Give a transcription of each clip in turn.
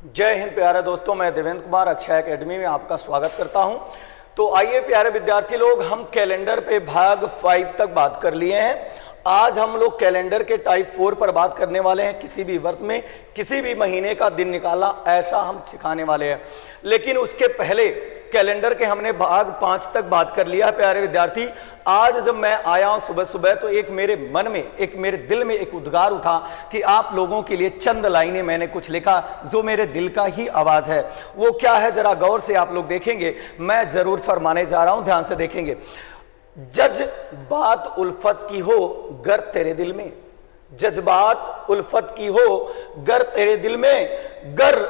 जय हिंद प्यारे दोस्तों, मैं देवेंद्र कुमार अक्षय एकेडमी में आपका स्वागत करता हूं। तो आइए प्यारे विद्यार्थी लोग, हम कैलेंडर पे भाग 5 तक बात कर लिए हैं। आज हम लोग कैलेंडर के टाइप 4 पर बात करने वाले हैं। किसी भी वर्ष में किसी भी महीने का दिन निकालना, ऐसा हम सिखाने वाले हैं। लेकिन उसके पहले कैलेंडर के हमने भाग 5 तक बात कर लिया है प्यारे विद्यार्थी। आज जब मैं आया हूं सुबह सुबह, तो एक मेरे मन में, एक मेरे दिल में एक उद्गार उठा कि आप लोगों के लिए चंद लाइनें मैंने कुछ लिखा जो मेरे दिल का ही आवाज है। वो क्या है, जरा गौर से आप लोग देखेंगे, मैं जरूर फरमाने जा रहा हूं, ध्यान से देखेंगे। जज्बात उल्फत की हो गर तेरे दिल में, जज्बात उल्फत की हो गर तेरे दिल में, गर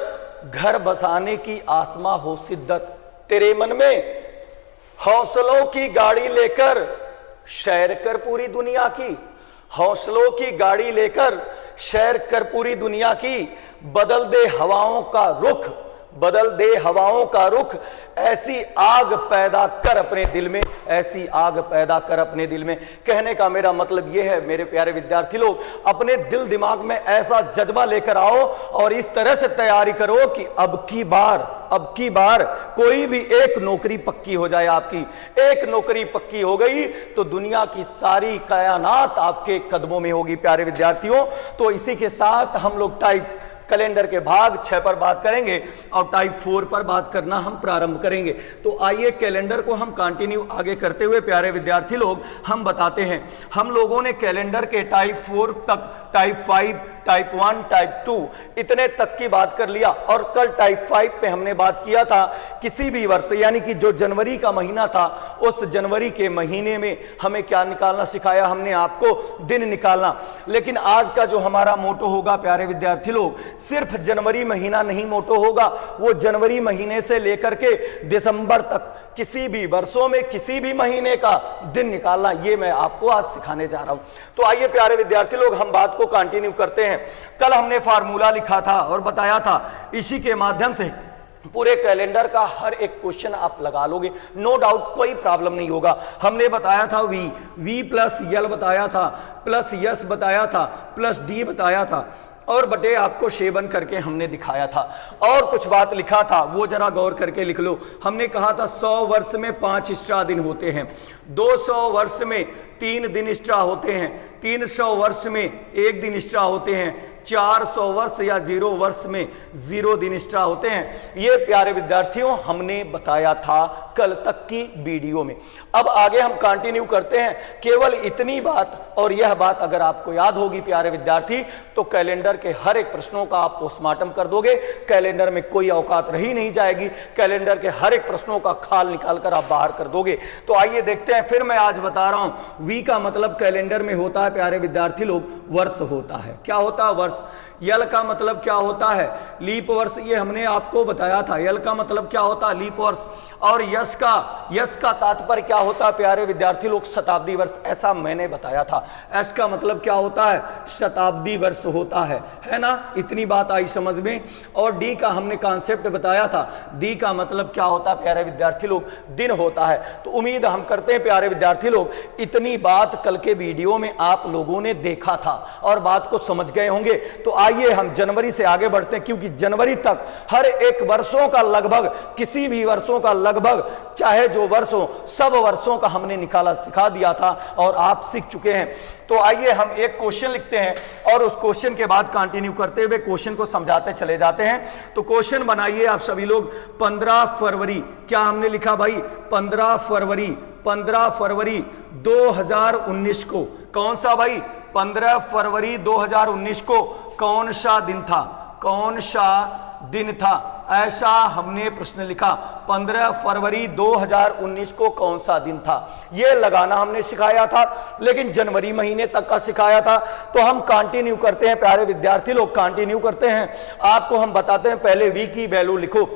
घर बसाने की आसमां हो शिद्दत तेरे मन में, हौसलों की गाड़ी लेकर सैर कर पूरी दुनिया की, हौसलों की गाड़ी लेकर सैर कर पूरी दुनिया की, बदल दे हवाओं का रुख, बदल दे हवाओं का रुख, ऐसी आग पैदा कर अपने दिल में, ऐसी आग पैदा कर अपने दिल में। कहने का मेरा मतलब यह है मेरे प्यारे विद्यार्थी लोग, अपने दिल दिमाग में ऐसा जज्बा लेकर आओ और इस तरह से तैयारी करो कि अब की बार कोई भी एक नौकरी पक्की हो जाए। आपकी एक नौकरी पक्की हो गई तो दुनिया की सारी कायनात आपके कदमों में होगी प्यारे विद्यार्थियों। तो इसी के साथ हम लोग टाइप कैलेंडर के भाग 6 पर बात करेंगे और टाइप 4 पर बात करना हम प्रारंभ करेंगे। तो आइए कैलेंडर को हम कंटिन्यू आगे करते हुए प्यारे विद्यार्थी लोग हम बताते हैं। हम लोगों ने कैलेंडर के टाइप 4 तक, टाइप 5, टाइप 1, टाइप 2 इतने तक की बात कर लिया। और कल टाइप 5 पे हमने बात किया था किसी भी वर्ष, यानी कि जो जनवरी का महीना था, उस जनवरी के महीने में हमें क्या निकालना सिखाया हमने आपको, दिन निकालना। लेकिन आज का जो हमारा मोटो होगा प्यारे विद्यार्थी लोग, सिर्फ जनवरी महीना नहीं मोटो होगा, वो जनवरी महीने से लेकर के दिसंबर तक किसी भी वर्षों में किसी भी महीने का दिन निकालना, ये मैं आपको आज सिखाने जा रहा हूं। तो आइए प्यारे विद्यार्थी लोग हम बात को कंटिन्यू करते हैं। कल हमने फार्मूला लिखा था और बताया था, इसी के माध्यम से पूरे कैलेंडर का हर एक क्वेश्चन आप लगा लोगे, नो डाउट, कोई प्रॉब्लम नहीं होगा। हमने बताया था v प्लस यल बताया था, प्लस यस बताया था, प्लस डी बताया था, और बटे आपको सेवन करके हमने दिखाया था। और कुछ बात लिखा था, वो जरा गौर करके लिख लो। हमने कहा था 100 वर्ष में 5 एक्स्ट्रा दिन होते हैं, 200 वर्ष में 3 दिन एक्स्ट्रा होते हैं, 300 वर्ष में 1 दिन एक्स्ट्रा होते हैं, 400 वर्ष या 0 वर्ष में 0 दिन एक्स्ट्रा होते हैं। ये प्यारे विद्यार्थियों हमने बताया था कल तक की वीडियो में। अब आगे हम कंटिन्यू करते हैं। केवल इतनी बात, और यह बात अगर आपको याद होगी प्यारे विद्यार्थी, तो कैलेंडर के हर एक प्रश्नों का आप पोस्टमार्टम कर दोगे। कैलेंडर में कोई औकात रही नहीं जाएगी, कैलेंडर के हर एक प्रश्नों का खाल निकाल कर आप बाहर कर दोगे। तो आइए देखते हैं। फिर मैं आज बता रहा हूं, वी का मतलब कैलेंडर में होता है प्यारे विद्यार्थी लोग, वर्ष होता है। क्या होता है? वर्ष। यल का मतलब क्या होता है? लीप वर्ष। ये हमने आपको बताया था, यल का मतलब क्या होता है? लीप वर्ष। और यस का तात्पर्य क्या होता है प्यारे विद्यार्थी लोग? शताब्दी वर्ष, ऐसा मैंने बताया था। एस का मतलब क्या होता है? शताब्दी वर्ष होता है ना? इतनी बात आई समझ में। और डी का हमने कॉन्सेप्ट बताया था, डी का मतलब क्या होता है प्यारे विद्यार्थी लोग? दिन होता है। तो उम्मीद हम करते हैं प्यारे विद्यार्थी लोग, इतनी बात कल के वीडियो में आप लोगों ने देखा था और बात को समझ गए होंगे। तो आइए हम जनवरी से आगे बढ़ते हैं, क्योंकि जनवरी तक हर एक वर्षों का लगभग, किसी भी वर्षों का लगभग, चाहे जो वर्ष हो, सब वर्षों का हमने निकाला सिखा दिया था और आप सीख चुके हैं। तो आइए हम एक क्वेश्चन लिखते हैं और उस क्वेश्चन के बाद कंटिन्यू करते हुए क्वेश्चन को समझाते चले जाते हैं। तो क्वेश्चन बनाइए आप सभी लोग। 15 फरवरी, क्या हमने लिखा भाई? 15 फरवरी 2019 को, कौन सा भाई? 15 फरवरी 2019 को कौन सा दिन था? कौन सा दिन था? ऐसा हमने प्रश्न लिखा। 15 फरवरी 2019 को कौन सा दिन था? यह लगाना हमने सिखाया था, लेकिन जनवरी महीने तक का सिखाया था। तो हम कंटिन्यू करते हैं प्यारे विद्यार्थी लोग, कंटिन्यू करते हैं। आपको हम बताते हैं, पहले वी की वैल्यू लिखो।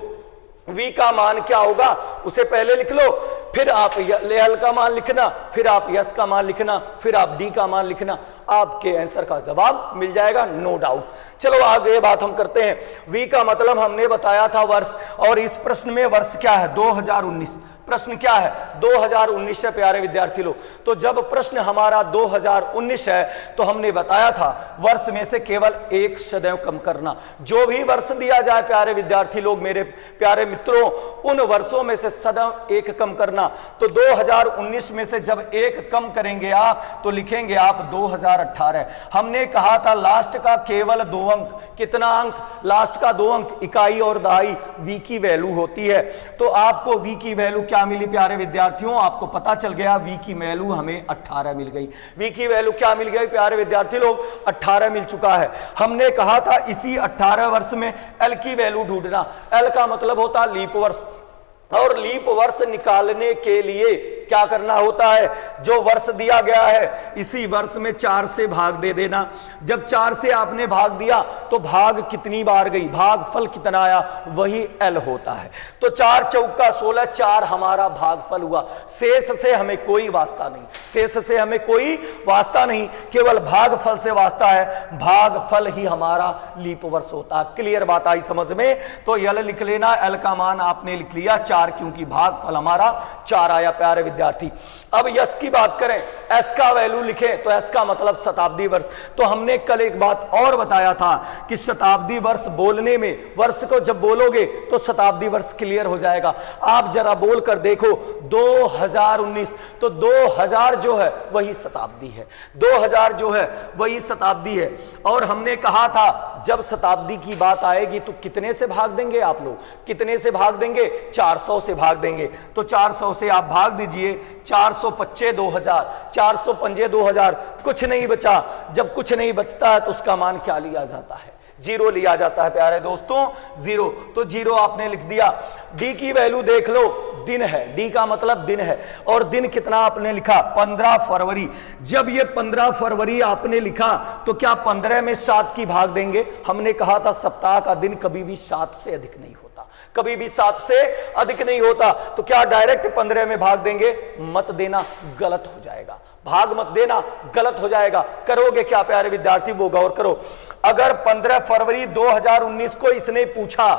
वी का मान क्या होगा उसे पहले लिख लो, फिर आप यल का मान लिखना, फिर आप यस का मान लिखना, फिर आप डी का मान लिखना। आपके आंसर का जवाब मिल जाएगा, नो डाउट। चलो आगे बात हम करते हैं। वी का मतलब हमने बताया था वर्ष, और इस प्रश्न में वर्ष क्या है? 2019। प्रश्न क्या है? 2019 है प्यारे विद्यार्थी लोग। तो जब प्रश्न हमारा 2019 है तो हमने बताया था वर्ष में से केवल एक सदैव कम करना। जो भी वर्ष दिया जाए प्यारे विद्यार्थी लोग, मेरे प्यारे मित्रों, उन वर्षों में से सदैव एक कम करना। तो 2019 में से जब एक कम करेंगे आप तो लिखेंगे आप 2018। हमने कहा था लास्ट का केवल 2 अंक, कितना अंक? लास्ट का 2 अंक, इकाई और दहाई, वी की वैल्यू होती है। तो आपको वी की वैल्यू क्या मिली प्यारे विद्यार्थियों? आपको पता चल गया वी की वैल्यू हमें 18 मिल गई। वी की वैल्यू क्या मिल गई प्यारे विद्यार्थी लोग? 18 मिल चुका है। हमने कहा था इसी 18 वर्ष में एल की वैल्यू ढूंढना। एल का मतलब होता है लीप वर्ष, और लीप वर्ष निकालने के लिए क्या करना होता है? जो वर्ष दिया गया है इसी वर्ष में 4 से भाग दे देना। जब 4 से आपने भाग दिया तो भाग कितनी बार गई, भागफल कितना आया, वही एल होता है। तो 4 चौका 16, 4 हमारा भागफल हुआ। शेष से हमें कोई वास्ता नहीं, शेष से हमें कोई वास्ता नहीं, केवल भागफल से वास्ता है। भागफल ही हमारा लीप वर्ष होता है। क्लियर बात आई समझ में? तो एल लिख लेना, एल का मान आपने लिख लिया 4, क्योंकि भागफल हमारा 4 आया प्यारे विद्यार्थी। अब यस की बात करें, एस का वैल्यू लिखें तो एस का मतलब शताब्दी वर्ष। तो हमने कल एक बात और बताया था कि शताब्दी वर्ष बोलने में, वर्ष को जब बोलोगे तो शताब्दी वर्ष क्लियर हो जाएगा। आप जरा बोल कर देखो 2019, तो 2000 जो है वही शताब्दी है, 2000 जो है वही शताब्दी है। और हमने कहा था जब शताब्दी की बात आएगी तो कितने से भाग देंगे आप लोग? कितने से भाग देंगे? 400 से भाग देंगे। तो 400 से आप भाग दीजिए, 455 2000, 455 2000, कुछ नहीं बचा। जब कुछ नहीं बचता है तो उसका मान क्या लिया जाता है? 0 लिया जाता है प्यारे दोस्तों, 0। तो 0 आपने लिख दिया। डी की वैल्यू देख लो, दिन है, डी का मतलब दिन है। और दिन कितना आपने लिखा? 15 फरवरी। जब ये 15 फरवरी आपने लिखा तो क्या 15 में 7 की भाग देंगे? हमने कहा था सप्ताह का दिन कभी भी 7 से अधिक नहीं होता, कभी भी 7 से अधिक नहीं होता। तो क्या डायरेक्ट 15 में भाग देंगे? मत देना, गलत हो जाएगा। भाग मत देना, गलत हो जाएगा। करोगे क्या प्यारे विद्यार्थी? वो गौर करो। अगर 15 फरवरी 2019 को इसने पूछा,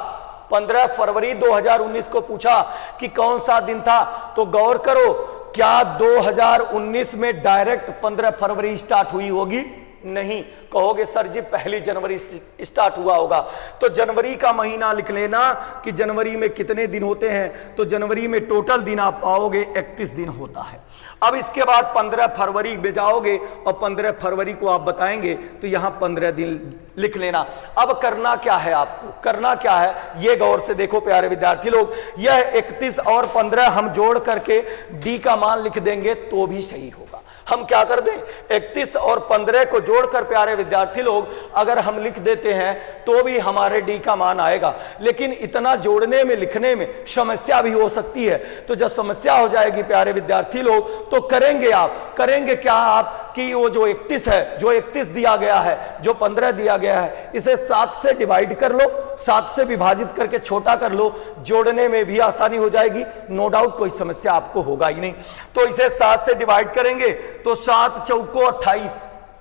15 फरवरी 2019 को पूछा कि कौन सा दिन था, तो गौर करो, क्या 2019 में डायरेक्ट 15 फरवरी स्टार्ट हुई होगी? नहीं। कहोगे सर जी 1 जनवरी स्टार्ट हुआ होगा। तो जनवरी का महीना लिख लेना कि जनवरी में कितने दिन होते हैं। तो जनवरी में टोटल दिन आप पाओगे 31 दिन होता है। अब इसके बाद 15 फरवरी में जाओगे और 15 फरवरी को आप बताएंगे तो यहां 15 दिन लिख लेना। अब करना क्या है आपको? करना क्या है ये गौर से देखो प्यारे विद्यार्थी लोग। यह 31 और 15 हम जोड़ करके डी का मान लिख देंगे तो भी सही होगा। हम क्या कर दें? 31 और 15 को जोड़कर प्यारे विद्यार्थी लोग अगर हम लिख देते हैं तो भी हमारे डी का मान आएगा। लेकिन इतना जोड़ने में, लिखने में समस्या भी हो सकती है। तो जब समस्या हो जाएगी प्यारे विद्यार्थी लोग तो करेंगे क्या आप कि वो जो 31 है, जो 31 दिया गया है, जो 15 दिया गया है, इसे 7 से डिवाइड कर लो, 7 से विभाजित करके छोटा कर लो। जोड़ने में भी आसानी हो जाएगी, नो डाउट कोई समस्या आपको होगा ही नहीं। तो इसे 7 से डिवाइड करेंगे तो 7 चौको 28,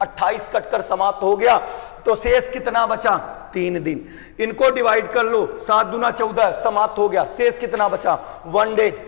28 कटकर समाप्त हो गया। तो शेष कितना बचा? 3 दिन। इनको डिवाइड कर लो, 7 दूना 14, समाप्त हो गया। शेष कितना बचा? 1 डेज।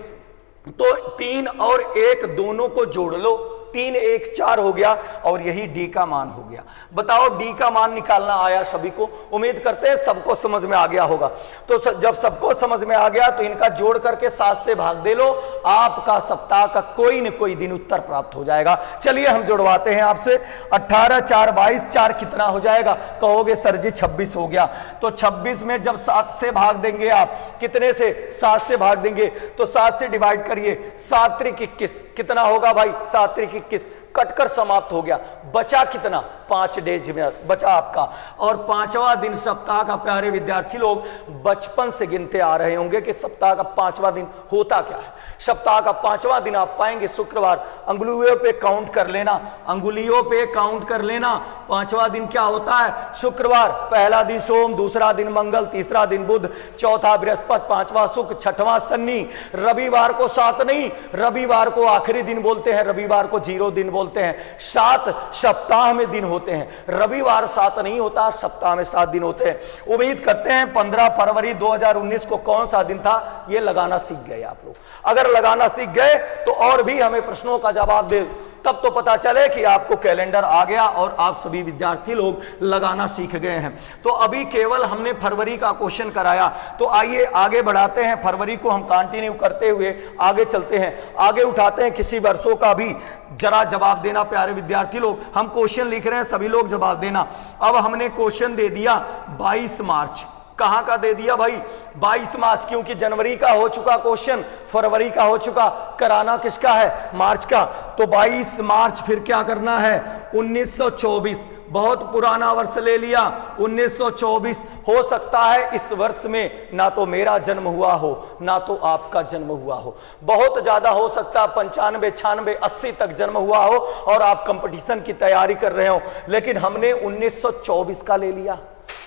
तो 3 और 1 दोनों को जोड़ लो, 3 1 4 हो गया और यही डी का मान हो गया। बताओ डी का मान निकालना आया सभी को? उम्मीद करते हैं सबको समझ में आ गया होगा। तो जब सबको समझ में आ गया तो इनका जोड़ करके 7 से भाग दे लो, आपका सप्ताह का कोई न कोई दिन उत्तर प्राप्त हो जाएगा। चलिए हम जुड़वाते हैं आपसे। 18 4 22, 4 कितना हो जाएगा? कहोगे सर जी 26 हो गया। तो 26 में जब 7 से भाग देंगे आप, कितने से? 7 से भाग देंगे तो 7 से डिवाइड करिए, 7 त्रिक 21, कितना होगा भाई? 7 त्रिक 21, कटकर समाप्त हो गया। बचा कितना? 5 डेज में बचा आपका। और 5वां दिन सप्ताह का प्यारे विद्यार्थी लोग बचपन से गिनते आ रहे होंगे कि सप्ताह का 5वां दिन होता क्या है। सप्ताह का 5वां दिन आप पाएंगे शुक्रवार। अंगुलियों पे काउंट कर लेना, अंगुलियों पे काउंट कर लेना। पांचवा दिन क्या होता है? शुक्रवार। पहला दिन सोम, दूसरा दिन मंगल, तीसरा दिन बुध, चौथा बृहस्पति, पांचवा शुक्र, छठवां शनि। रविवार को 7 नहीं, रविवार को आखिरी दिन बोलते हैं, रविवार को 0 दिन बोलते हैं। 7 सप्ताह में दिन होते हैं, रविवार 7 नहीं होता, सप्ताह में 7 दिन होते हैं। उम्मीद करते हैं 15 फरवरी 2019 को कौन सा दिन था ये लगाना सीख गए आप लोग। अगर लगाना सीख गए तो और भी हमें प्रश्नों का जवाब दे, तब तो पता चले कि आपको कैलेंडर आ गया और आप सभी विद्यार्थी लोग लगाना सीख गए हैं। तो अभी केवल हमने फरवरी का क्वेश्चन कराया, तो आइए आगे बढ़ाते हैं। फरवरी को हम कंटिन्यू करते हुए आगे चलते हैं, आगे उठाते हैं किसी वर्षों का भी जरा जवाब देना प्यारे विद्यार्थी लोग। हम क्वेश्चन लिख रहे हैं, सभी लोग जवाब देना। अब हमने क्वेश्चन दे दिया 22 मार्च, कहां का दे दिया भाई? 22 मार्च, क्योंकि जनवरी का हो चुका क्वेश्चन, फरवरी का हो चुका, कराना किसका है? मार्च का। तो 22 मार्च फिर क्या करना है? 1924, बहुत पुराना वर्ष ले लिया, 1924। हो सकता है इस वर्ष में ना तो मेरा जन्म हुआ हो ना तो आपका जन्म हुआ हो, बहुत ज्यादा हो सकता है 95, 96, 80 तक जन्म हुआ हो और आप कंपटीशन की तैयारी कर रहे हो, लेकिन हमने 1924 का ले लिया।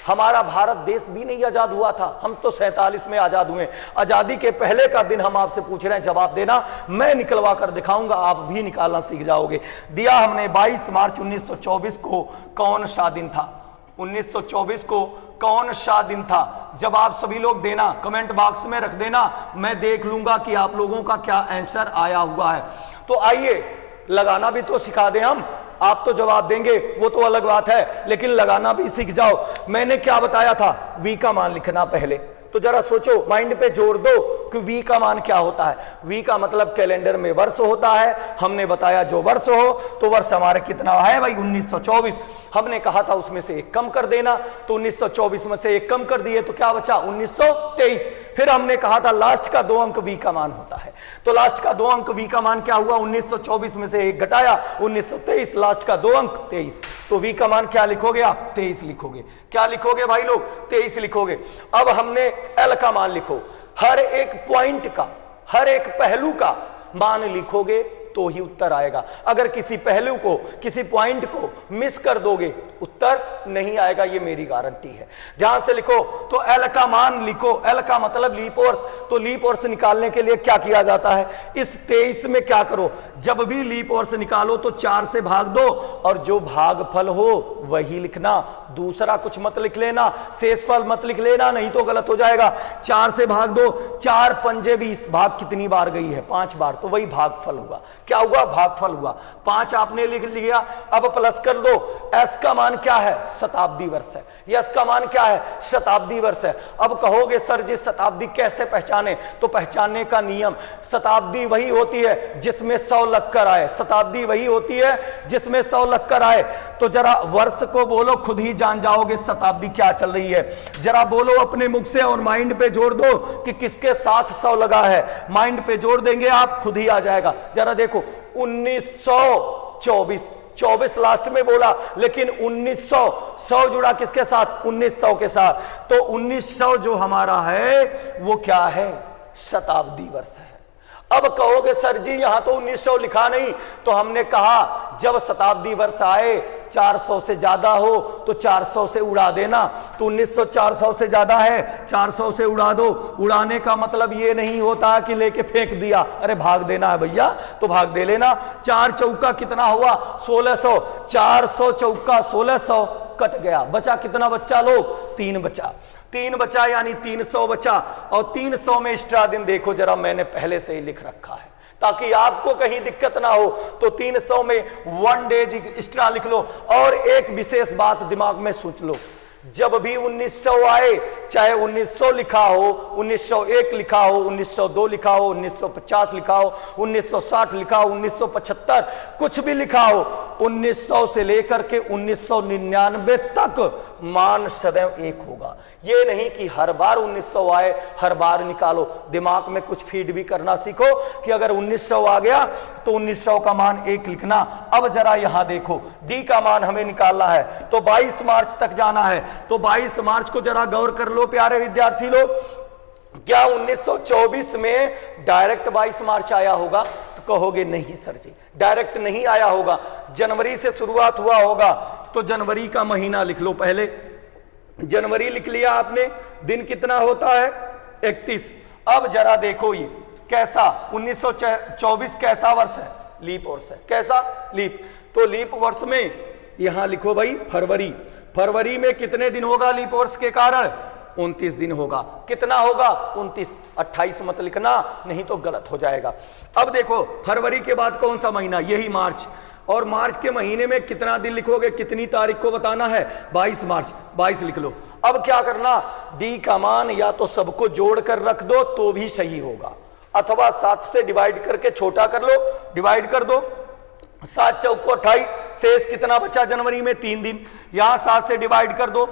हमारा भारत देश भी नहीं आजाद हुआ था, हम तो 47 में आजाद हुए। आजादी के पहले का दिन हम आपसे पूछ रहे हैं, जवाब देना, मैं निकलवा कर दिखाऊंगा, आप भी निकालना सीख जाओगे। दिया हमने 22 मार्च 1924 को कौन सा दिन था? 1924 को कौन सा दिन था? जवाब सभी लोग देना, कमेंट बॉक्स में रख देना, मैं देख लूंगा कि आप लोगों का क्या आंसर आया हुआ है। तो आइए लगाना भी तो सिखा दें हम, आप तो जवाब देंगे वो तो अलग बात है, लेकिन लगाना भी सीख जाओ। मैंने क्या बताया था? वी का मान लिखना पहले, तो जरा सोचो, माइंड पे जोर दो कि वी का मान क्या होता है। वी का मतलब कैलेंडर में वर्ष होता है, हमने बताया जो वर्ष हो तो वर्ष हमारे कितना है भाई? 1924। हमने कहा था उसमें से एक कम कर देना, तो 1924 में से एक कम कर दिए तो क्या बचा? 1923। फिर हमने कहा था लास्ट का 2 अंक वी का मान होता है, तो लास्ट का 2 अंक वी का मान क्या हुआ? 1924 में से एक घटाया 1923, लास्ट का 2 अंक 23। तो वी का मान क्या लिखोगे आप? 23 लिखोगे। क्या लिखोगे भाई लोग? 23 लिखोगे। अब हमने एल का मान लिखो, हर एक पॉइंट का, हर एक पहलू का मान लिखोगे तो ही उत्तर आएगा। अगर किसी पहलू को, किसी पॉइंट को मिस कर दोगे उत्तर नहीं आएगा, ये मेरी गारंटी है। ध्यान से लिखो, तो एल का मान लिखो, एल का मतलब लीप वर्ष। तो लीप वर्ष निकालने के लिए क्या किया जाता है? इस 23 में क्या करो, जब भी लीप वर्ष निकालो तो 4 से भाग दो और जो भागफल हो वही लिखना, दूसरा कुछ मत लिख लेना, शेषफल मत लिख लेना, नहीं तो गलत हो जाएगा। 4 से भाग दो, 4 पंजे 20, भाग कितनी बार गई है? 5 बार, तो वही भागफल हुआ। क्या हुआ? भागफल हुआ। 5 आपने लिख लिया। अब प्लस कर दो, एस का मान क्या है? शताब्दी वर्ष है। यस का मान क्या है? शताब्दी वर्ष है। अब कहोगे सर जी शताब्दी कैसे पहचाने? तो पहचानने का नियम, शताब्दी वही होती है जिसमें 100 लगकर आए, शताब्दी वही होती है जिसमें 100 लगकर आए। तो जरा वर्ष को बोलो, खुद ही जान जाओगे शताब्दी क्या चल रही है। जरा बोलो अपने मुख से और माइंड पे जोड़ दो कि किसके साथ 100 लगा है, माइंड पे जोड़ देंगे आप, खुद ही आ जाएगा। जरा देखो 1924, 24 लास्ट में बोला, लेकिन 1900, 100 जुड़ा किसके साथ? 1900 के साथ। तो 1900 जो हमारा है वो क्या है? शताब्दी वर्ष है। अब कहोगे सर जी यहां तो 1900 लिखा नहीं, तो हमने कहा जब शताब्दी वर्ष आए 400 से ज्यादा हो तो 400 से उड़ा देना। तो 1900 400 से ज्यादा है, 400 से उड़ा दो। उड़ाने का मतलब ये नहीं होता कि लेके फेंक दिया, अरे भाग देना है भैया तो भाग दे लेना। 4 चौका कितना हुआ? 1600, 400 चौका 1600 कट गया, बचा कितना? बच्चा लोग 3 बचा, 3 बचा यानी 300 बचा। और 300 में एक्स्ट्रा दिन देखो जरा, मैंने पहले से ही लिख रखा है ताकि आपको कहीं दिक्कत ना हो। तो 300 में 1 डेज एक्स्ट्रा लिख लो। और एक विशेष बात दिमाग में सोच लो, जब भी 1900 आए, चाहे 1900 लिखा हो, 1901 लिखा हो, 1902 लिखा हो, 1950 लिखा हो, 1960 लिखा हो, 1975 कुछ भी लिखा हो, 1900 से लेकर के 1999 तक मान सदैव एक होगा। ये नहीं कि हर बार 1900 आए हर बार निकालो। दिमाग में कुछ फीड भी करना सीखो कि अगर 1900 आ गया तो 1900 का मान 1 लिखना। अब जरा यहां देखो, डी का मान हमें निकालना है तो 22 मार्च तक जाना है। तो 22 मार्च को जरा गौर कर लो प्यारे विद्यार्थी लोग, क्या 1924 में डायरेक्ट 22 मार्च आया होगा? तो कहोगे नहीं सर जी डायरेक्ट नहीं आया होगा, जनवरी से शुरुआत हुआ होगा, तो जनवरी का महीना लिख लो पहले। जनवरी लिख लिया आपने, दिन कितना होता है 31। अब जरा देखो ये कैसा 1924 कैसा वर्ष है, लीप वर्ष है। कैसा लीप, तो लीप वर्ष में यहां लिखो भाई फरवरी। फरवरी में कितने दिन होगा लीप वर्ष के कारण, 29 दिन होगा। कितना होगा 29, 28 मत लिखना नहीं तो गलत हो जाएगा। अब देखो फरवरी के बाद कौन सा महीना, यही मार्च, और मार्च के महीने में कितना दिन लिखोगे, कितनी तारीख को बताना है, 22 मार्च, 22 लिख लो। अब क्या करना, डी का मान या तो सबको जोड़ कर रख दो तो भी सही होगा, अथवा 7 से डिवाइड करके छोटा कर लो, डिवाइड कर दो। 7 चौको 28, शेष कितना बचा जनवरी में 3 दिन, यहां 7 से डिवाइड कर दो।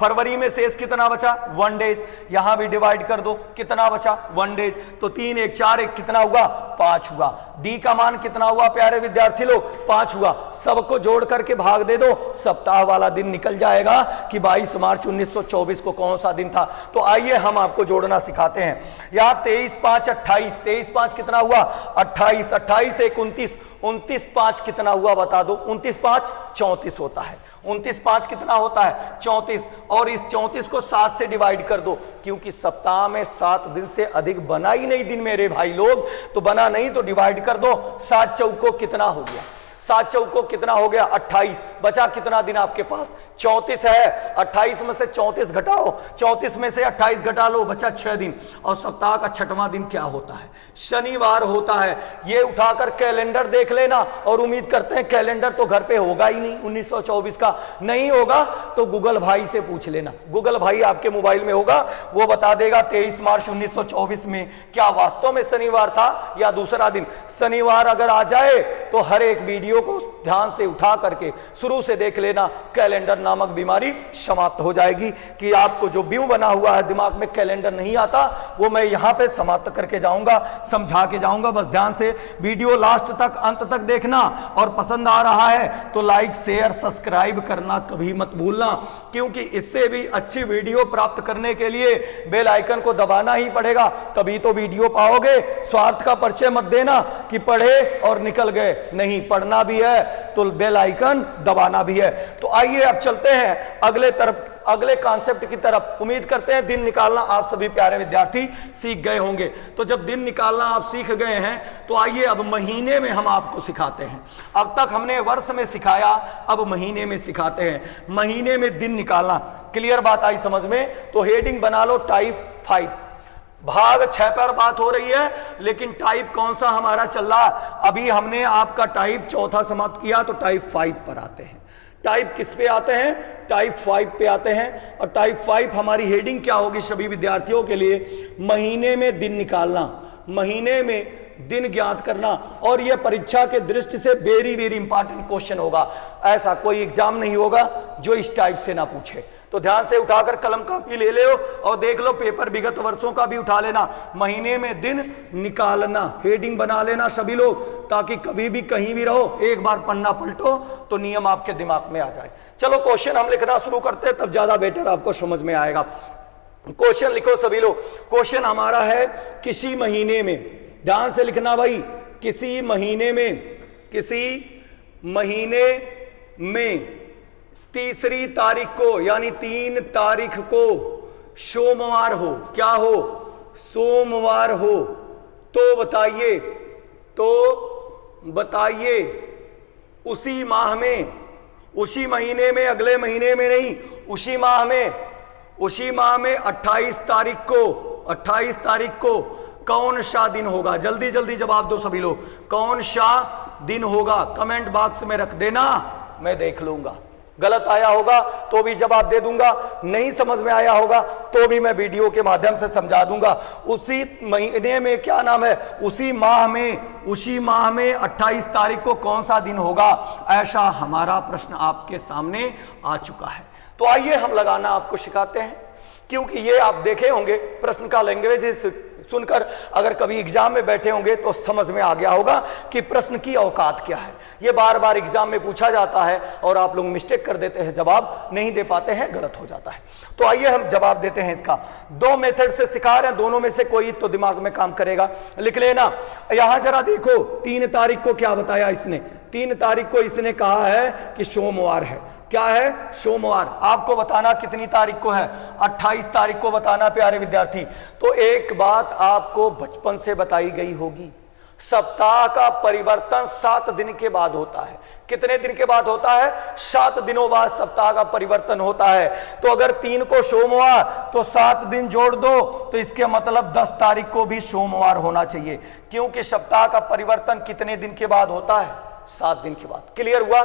फरवरी में शेष कितना बचा 1 डेज, यहां भी डिवाइड कर दो, कितना बचा 1 डेज। तो 3 1 4 1 कितना हुआ 5 हुआ। डी का मान कितना हुआ प्यारे विद्यार्थी लोग 5 हुआ। सबको जोड़ करके भाग दे दो, सप्ताह वाला दिन निकल जाएगा कि 22 मार्च 1924 को कौन सा दिन था। तो आइए हम आपको जोड़ना सिखाते हैं। यहां 23 5 28, 23 5 कितना हुआ 28, 28 1 29, 29 5 कितना हुआ बता दो, 29 5 34 होता है। 29 5 कितना होता है 34, और इस 34 को 7 से डिवाइड कर दो, क्योंकि सप्ताह में 7 दिन से अधिक बना ही नहीं दिन मेरे भाई लोग, तो बना नहीं तो डिवाइड कर दो। 7 चौको कितना हो गया, 7 चौको कितना हो गया 28, बचा कितना दिन आपके पास 34 है। 28 में से 34 घटाओ, 34 में से 28 घटा लो, बचा 6 दिन। और सप्ताह का 6वां दिन क्या होता है, शनिवार होता है। ये उठाकर कैलेंडर देख लेना, और उम्मीद करते हैं कैलेंडर तो घर पे होगा ही नहीं 1924 का, नहीं होगा तो गूगल भाई से पूछ लेना, गूगल भाई आपके मोबाइल में होगा, वो बता देगा 23 मार्च 1924 में क्या वास्तव में शनिवार था या दूसरा दिन। शनिवार अगर आ जाए तो हर एक वीडियो को ध्यान से उठा करके शुरू से देख लेना, कैलेंडर नामक बीमारी समाप्त हो जाएगी। कि आपको जो व्यू बना हुआ है दिमाग में कैलेंडर नहीं आता, वो मैं यहां पे समाप्त करके जाऊंगा, समझा के जाऊंगा। बस ध्यान से वीडियो लास्ट तक अंत तक देखना, और पसंद आ रहा है तो लाइक शेयर सब्सक्राइब करना कभी मत भूलना, क्योंकि इससे भी अच्छी वीडियो प्राप्त करने के लिए बेल आइकन को दबाना ही पड़ेगा, तभी तो वीडियो पाओगे। स्वार्थ का परिचय मत देना कि पढ़े और निकल गए, नहीं, पढ़ना भी है तो बेल आइकन दबाना भी है। तो आइए अब चलते हैं अगले कॉन्सेप्ट की तरफ। उम्मीद करते हैं दिन निकालना आप सभी प्यारे विद्यार्थी सीख गए होंगे। तो जब दिन निकालना आप सीख गए हैं तो आइए अब महीने में हम आपको सिखाते हैं। अब तक हमने वर्ष में सिखाया, अब महीने में सिखाते हैं। महीने में दिन निकालना, क्लियर बात आई समझ में? तो हेडिंग बना लो टाइप 5। भाग 6 पर बात हो रही है, लेकिन टाइप कौन सा हमारा चल रहा? अभी हमने आपका टाइप 4था समाप्त किया, तो टाइप 5 पर आते हैं। टाइप किस पे आते हैं? टाइप 5 पे आते हैं। और टाइप 5 हमारी हेडिंग क्या होगी सभी विद्यार्थियों के लिए? महीने में दिन निकालना, महीने में दिन ज्ञात करना। और यह परीक्षा के दृष्टि से वेरी वेरी इंपॉर्टेंट क्वेश्चन होगा। ऐसा कोई एग्जाम नहीं होगा जो इस टाइप से ना पूछे। तो ध्यान से उठाकर कलम कापी ले लो और देख लो, पेपर विगत वर्षों का भी उठा लेना। महीने में दिन निकालना, हेडिंग बना लेना सभी लोग, ताकि कभी भी कहीं भी रहो एक बार पन्ना पलटो तो नियम आपके दिमाग में आ जाए। चलो क्वेश्चन हम लिखना शुरू करते हैं, तब ज्यादा बेटर आपको समझ में आएगा। क्वेश्चन लिखो सभी लोग। क्वेश्चन हमारा है किसी महीने में, ध्यान से लिखना भाई, किसी महीने में, किसी महीने में तीसरी तारीख को यानी 3 तारीख को सोमवार हो, क्या हो? सोमवार हो। तो बताइए, तो बताइए उसी माह में, उसी महीने में, अगले महीने में नहीं, उसी माह में, उसी माह में 28 तारीख को, 28 तारीख को कौन सा दिन होगा? जल्दी जल्दी जवाब दो सभी लोग, कौन सा दिन होगा? कमेंट बॉक्स में रख देना, मैं देख लूंगा। गलत आया होगा तो भी जवाब दे दूंगा, नहीं समझ में आया होगा तो भी मैं वीडियो के माध्यम से समझा दूंगा। उसी महीने में, क्या नाम है, उसी माह में, उसी माह में 28 तारीख को कौन सा दिन होगा? ऐसा हमारा प्रश्न आपके सामने आ चुका है। तो आइए हम लगाना आपको सिखाते हैं, क्योंकि ये आप देखे होंगे प्रश्न का लैंग्वेज सुनकर, अगर कभी एग्जाम में बैठे होंगे तो समझ में आ गया होगा कि प्रश्न की औकात क्या है। ये बार बार एग्जाम में पूछा जाता है और आप लोग मिस्टेक कर देते हैं, जवाब नहीं दे पाते हैं, गलत हो जाता है। तो आइए हम जवाब देते हैं इसका। 2 मेथड से सिखा रहे हैं, दोनों में से कोई तो दिमाग में काम करेगा। लिख लेना। यहां जरा देखो, 3 तारीख को क्या बताया इसने? 3 तारीख को इसने कहा है कि सोमवार है। क्या है? सोमवार। आपको बताना कितनी तारीख को है? 28 तारीख को बताना प्यारे विद्यार्थी। तो एक बात आपको बचपन से बताई गई होगी, सप्ताह का परिवर्तन 7 दिन के बाद होता है। कितने दिन के बाद होता है? 7 दिनों बाद सप्ताह का परिवर्तन होता है। तो अगर 3 को सोमवार तो 7 दिन जोड़ दो, तो इसके मतलब 10 तारीख को भी सोमवार होना चाहिए, क्योंकि सप्ताह का परिवर्तन कितने दिन के बाद होता है? 7 दिन के बाद। क्लियर हुआ?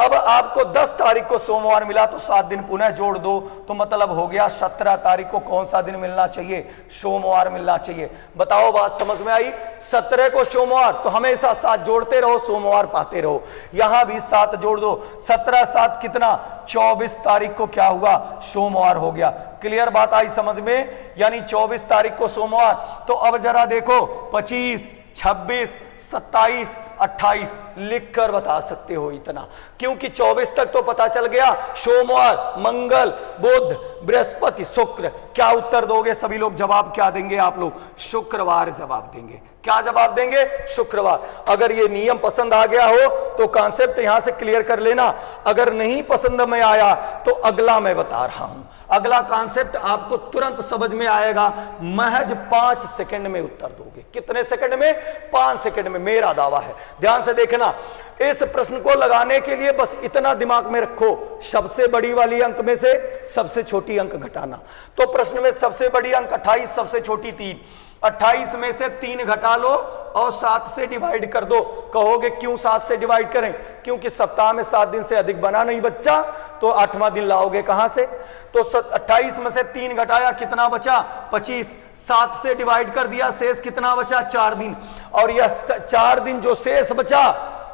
अब आपको 10 तारीख को सोमवार मिला तो 7 दिन पुनः जोड़ दो, तो मतलब हो गया 17 तारीख को कौन सा दिन मिलना चाहिए? सोमवार मिलना चाहिए। बताओ बात समझ में आई? 17 को सोमवार, तो हमेशा 7 जोड़ते रहो, सोमवार पाते रहो। यहां भी 7 जोड़ दो, 17 7 कितना? 24 तारीख को क्या हुआ? सोमवार हो गया। क्लियर बात आई समझ में? यानी 24 तारीख को सोमवार। तो अब जरा देखो 25, 26, 27, 28 लिखकर बता सकते हो इतना, क्योंकि 24 तक तो पता चल गया सोमवार, मंगल, बुध, बृहस्पति, शुक्र। क्या उत्तर दोगे सभी लोग? जवाब क्या देंगे आप लोग? शुक्रवार जवाब देंगे। क्या जवाब देंगे? शुक्रवार। अगर ये नियम पसंद आ गया हो तो कॉन्सेप्ट यहां से क्लियर कर लेना। अगर नहीं पसंद में आया तो अगला मैं बता रहा हूं, अगला कॉन्सेप्ट आपको तुरंत समझ में आएगा। महज 5 सेकंड में उत्तर दोगे। कितने सेकंड में? 5 सेकंड में, मेरा दावा है। ध्यान से देखना, इस प्रश्न को लगाने के लिए बस इतना दिमाग में रखो, सबसे बड़ी वाली अंक में से सबसे छोटी अंक घटाना। तो प्रश्न में सबसे बड़ी अंक 28, सबसे छोटी 3। 28 में से 3 घटा लो और 7 से डिवाइड कर दो। कहोगे क्यों 7 से डिवाइड करें? क्योंकि सप्ताह में 7 दिन से अधिक बना नहीं बच्चा, तो 8वां दिन लाओगे कहां से? तो 28 में से 3 घटाया, कितना बचा? 25। 7 से डिवाइड कर दिया, शेष कितना बचा? 4 दिन। और यह 4 दिन जो शेष बचा,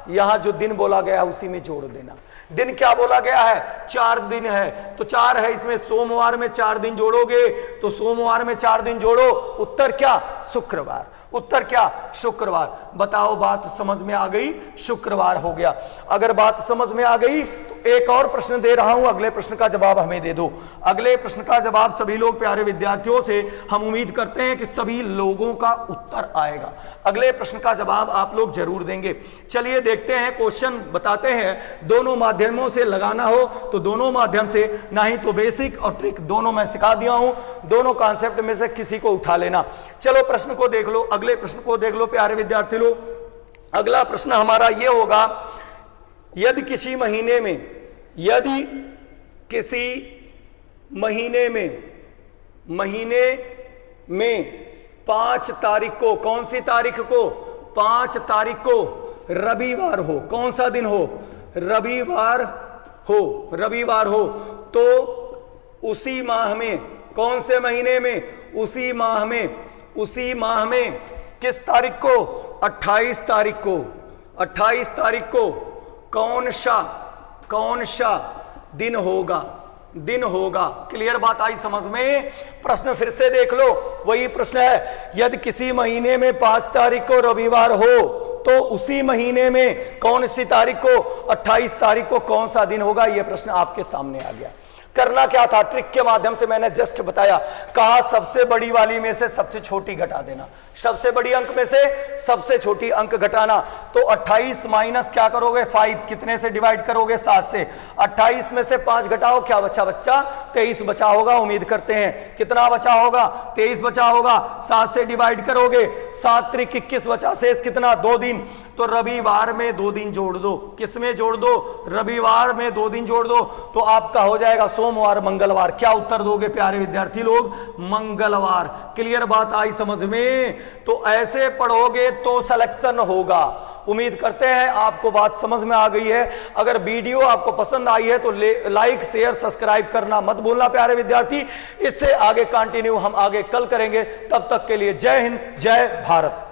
यहां जो दिन बोला गया उसी में जोड़ देना। दिन क्या बोला गया है? 4 दिन है, तो 4 है इसमें। सोमवार में 4 दिन जोड़ोगे तो सोमवार में 4 दिन जोड़ो, उत्तर क्या? शुक्रवार। उत्तर क्या? शुक्रवार। बताओ बात समझ में आ गई? शुक्रवार हो गया। अगर बात समझ में आ गई तो एक और प्रश्न दे रहा हूं, अगले प्रश्न का जवाब हमें दे दो। अगले प्रश्न का जवाब सभी लोग प्यारे विद्यार्थियों से हम उम्मीद करते हैं कि सभी लोगों का उत्तर आएगा। अगले प्रश्न का जवाब आप लोग जरूर देंगे। चलिए देखते हैं, क्वेश्चन बताते हैं। दोनों माध्यमों से लगाना हो तो दोनों माध्यम से, नहीं तो बेसिक और ट्रिक दोनों मैं सिखा दिया हूं। दोनों कॉन्सेप्ट में से किसी को उठा लेना। चलो प्रश्न को देख लो, अगले प्रश्न को देख लो प्यारे विद्यार्थी लोग। अगला प्रश्न हमारा यह होगा, यदि किसी महीने में 5 तारीख को, कौन सी तारीख को? 5 तारीख को रविवार हो। कौन सा दिन हो? रविवार हो। तो उसी माह में, कौन से महीने में? उसी माह में किस तारीख को? 28 तारीख को। 28 तारीख को कौन सा दिन होगा? क्लियर बात आई समझ में? प्रश्न फिर से देख लो, वही प्रश्न है, यदि किसी महीने में 5 तारीख को रविवार हो तो उसी महीने में कौन सी तारीख को? 28 तारीख को कौन सा दिन होगा? यह प्रश्न आपके सामने आ गया। करना क्या था? ट्रिक के माध्यम से मैंने जस्ट बताया, कहा सबसे बड़ी वाली में से सबसे छोटी घटा देना, सबसे बड़ी अंक में से सबसे छोटी अंक घटाना। तो 28 माइनस क्या करोगे? 5। कितने से डिवाइड करोगे? 7 से। 28 में से 5 घटाओ, क्या बचा बच्चा? 23 बचा होगा, उम्मीद करते हैं। कितना बचा होगा? 23 बचा होगा। 7 से डिवाइड करोगे, 7 त्रिक 21 बचा, शेष कितना? 2 दिन। तो रविवार में 2 दिन जोड़ दो। किस में जोड़ दो? रविवार में 2 दिन जोड़ दो, तो आपका हो जाएगा सोमवार, मंगलवार। क्या उत्तर दोगे प्यारे विद्यार्थी लोग? मंगलवार। क्लियर बात आई समझ में? तो ऐसे पढ़ोगे तो सिलेक्शन होगा। उम्मीद करते हैं आपको बात समझ में आ गई है। अगर वीडियो आपको पसंद आई है तो लाइक, शेयर, सब्सक्राइब करना मत भूलना प्यारे विद्यार्थी। इससे आगे कंटिन्यू हम आगे कल करेंगे। तब तक के लिए जय हिंद, जय भारत।